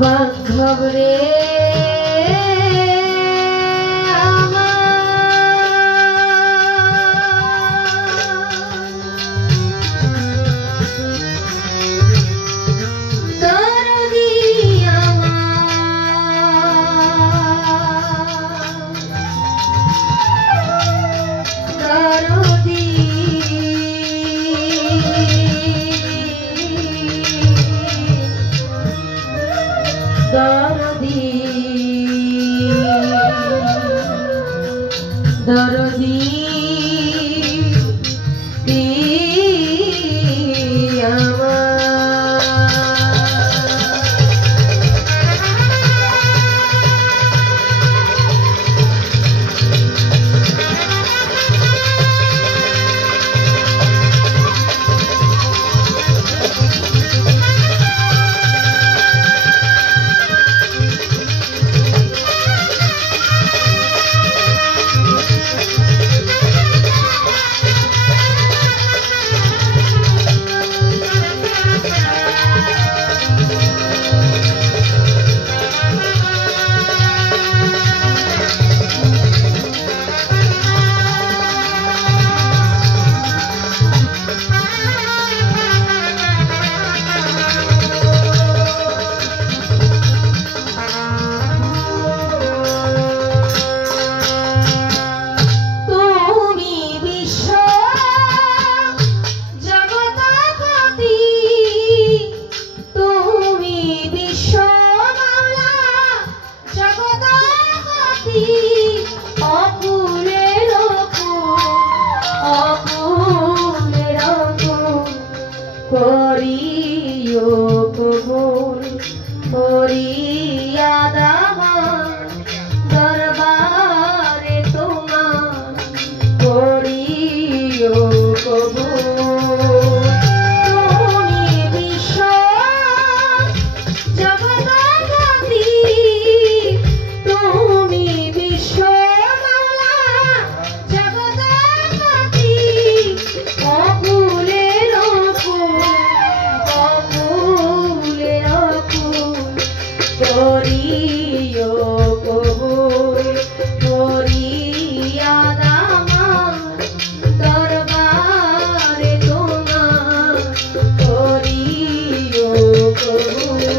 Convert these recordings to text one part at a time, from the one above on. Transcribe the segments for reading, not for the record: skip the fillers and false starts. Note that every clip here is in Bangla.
বান্ধব রে দরদি করিও কবুল করিয়া দামা দরবারে তোমার করিও কবুল তুমি বিশ্ব জগৎপতি তুমি বিশ্ব মাওলা জগৎপতি করিও কবুল করিয়া দামা দরবারে তোমার করিও কবুল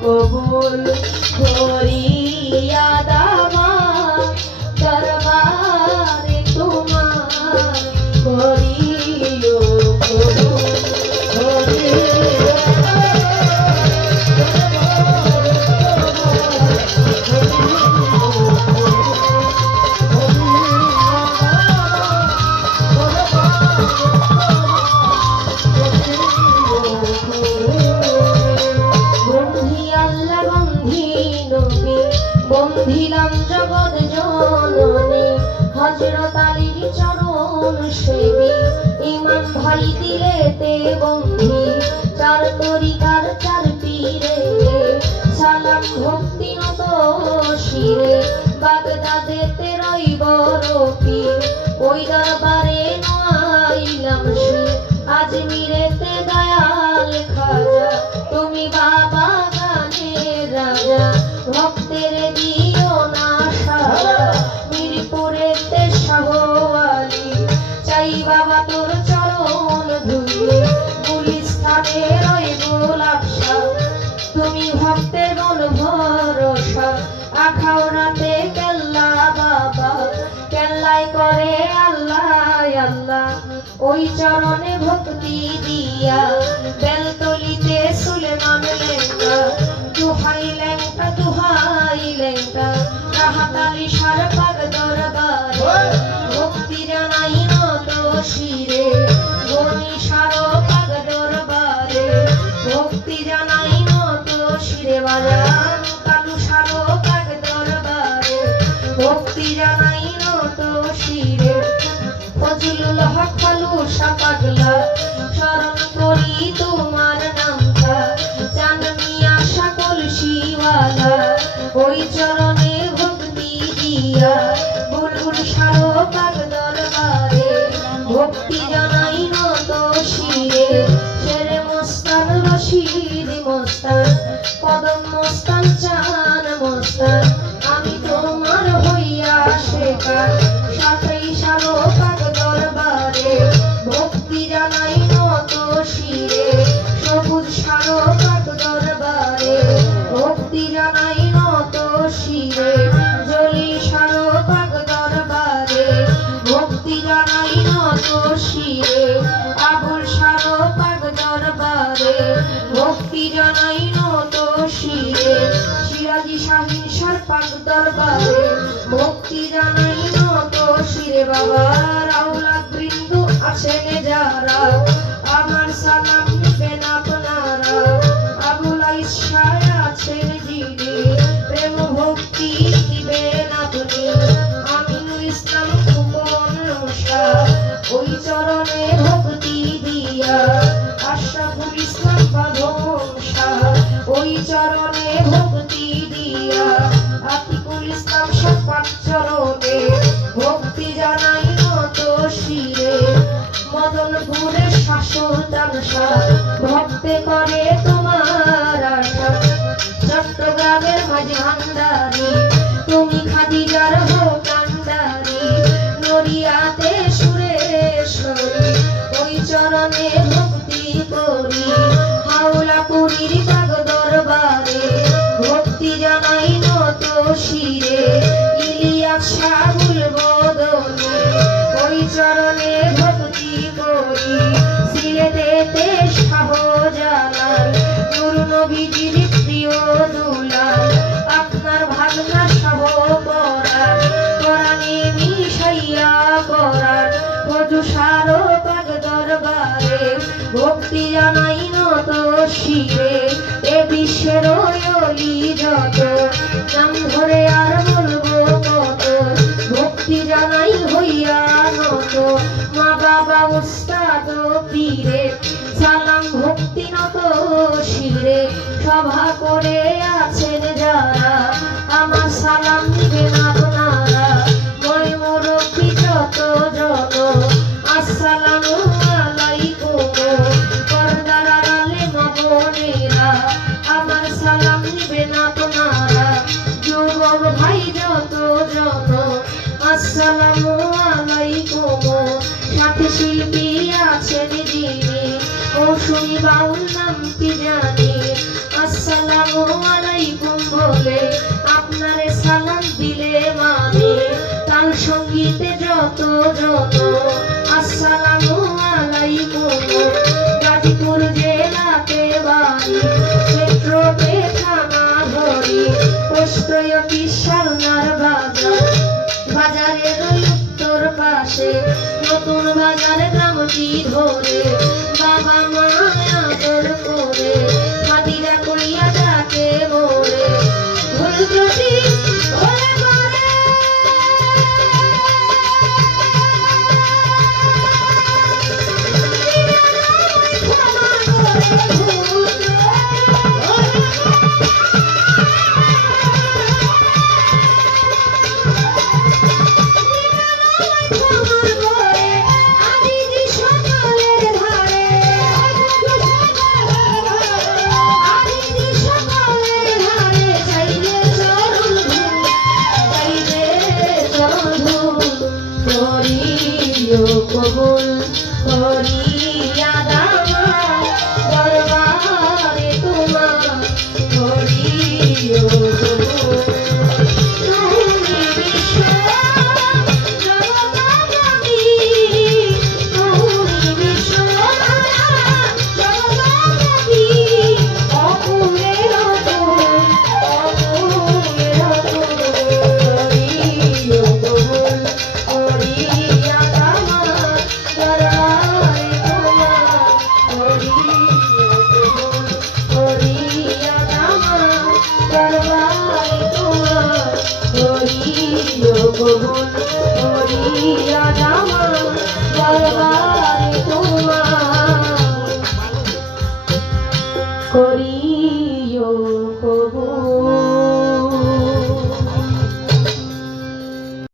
কবুল করি নবী বন্ধিলাম জগৎ জননী হযরত আলীর চরণ সেবী ইমাম ভাই দিলেতে বন্ধি চার তরিকার চার পীরে সালাম ভক্তি নত শিরে বাগদাদেতে রইব রফি ওই দরবারে নাইলাম সে আজমিরেতে দয়াল খাজা তুমি বাবা গানের রাজা ভক্তের দিও না সারা মিরপুরেতে শাহ আলী চাই বাবা তোর চরণ ধুলি গুলিস্তানে রইব লাফসা তুমি ভক্তের মন ভরসা আখাউড়াতে কেল্লা বাবা কেল্লাই করে আল্লাহ আল্লাহ ওই চরণে ভক্তি দিয়া বেলতলিতে সুলেমান লেঙ্গা দুহাই লেঙ্গা রাহাতালি সার পাগ দরবারে ভক্তি জানাই নত শিরে গনি সার পাগ দরবারে ভক্তি জানাই নত শিরে বাজান কালু সার পাগ দরবারে ভক্তি জানাই নত শিরে ফজলুল হক কালু সাপাগলা শরণ করি তোমার নামটা জানমিয়া সকল শিওয়ালা ওই চরণে ভক্তি দিয়া বুলবুল সারো পাগ দরবারে ভক্তি জানাই নত শিরে শেরে মস্তান রশিদ মস্তান কদম মস্তান চান মস্তান আমি তোমার হইয়া শেখার সাথেই সারো পাগ দরবারে ভক্তি জানাই নত শিরে সবুজ সারো পাগ দরবারে ভক্তি জানাই নত শিরে জলি সারো পাগ দরবারে ভক্তি জানাই নত শিরে আবুল সারো পাগ দরবারে ভক্তি জানাই নত শিরে সিরাজি শাহিন সার পাগ দরবারে ভক্তি জানাই নত শিরে বাবা রাউলাদ বৃন্দ আছেন যারা আমার সালাম নিবেন আপনারা আবুল আইসায় আছেন যিনি প্রেম ভক্তি দিবেন আপনি আমিনুল ইসলাম কুপন রোশা ওই চরণে ভক্তি দিয়া আশরাফুল ইসলাম বাঁধন শাহ ওই চরণে ভক্তি দিয়া আতিকুল ইসলাম সাপাক চরণে ভক্তি জানাই নত শিরে মদনপুরের শাসন শাহ ভক্তে করে তোমার আশা চট্টগ্রামের মাঝে ভান্ডারি তুমি খাদিজার হো কান্ডারি নড়িয়াতে সুরেশ্বরী ওই চরণে ভক্তি করি হাওলাপুরীর পাগ দরবারে ভক্তি জানাই নত শিরে ইলিয়াস শাহুল বদনে ওই চরণে ভক্তি করি সিলেটেতে শাহজালাল নূর নবীজির প্রিয় দুলাল আপনার ভাগনা শাহ পরাণ কোরআনে মিশাইয়া পরাণ ফজু সারো পাগ দরবারে ভক্তি জানাই নত শিরে এ বিশ্বের অলি যত নাম ধরে আর বলবো কত ভক্তি জানাই হইয়া নত মা বাবা উস্তাদ পীরে সালাম ভক্তি নত শিরে সভা করে আছেন যারা আমার সালাম নিবেন আপনারা মই মুরব্বি যত জন আসসালামু আলাইকুম পর্দার আড়ালে মা বোনেরা আমার সালাম নিবেন আপনারা যুবক ভাই যত জন আসসালামু আলাইকুম সাথে শিল্পী আছেন যিনি মৌসুমী বাউল নাম কি জানি আসসালামু আলাইকুম বলে আপনারে সালাম দিলে মানে তাল সঙ্গীতে যত জন আসসালামু আলাইকুম গাজীপুর জেলাতে বাড়ি মেট্রোতে থানা ধরি পোস্টয় বিশালনার বাজার বাজারের উত্তর পাশে নতুন বাজার গ্রামটি ধরে বাবা মা আদর করে হাতিরা কইয়া ডাকে মোরে কবুল করিয়া দামা দরবারে তোমার করিও কবুল। তুমি বিশ্ব জগৎপতি, তুমি বিশ্ব জগৎপতি, অকুলের অকুল, অকুলের অকুল করিও কবুল করিয়া দামা দরবারে তোমার করিও কবুল করিয়া দামা দরবারে তোমার করিও কবুল করিয়া দামা দরবারে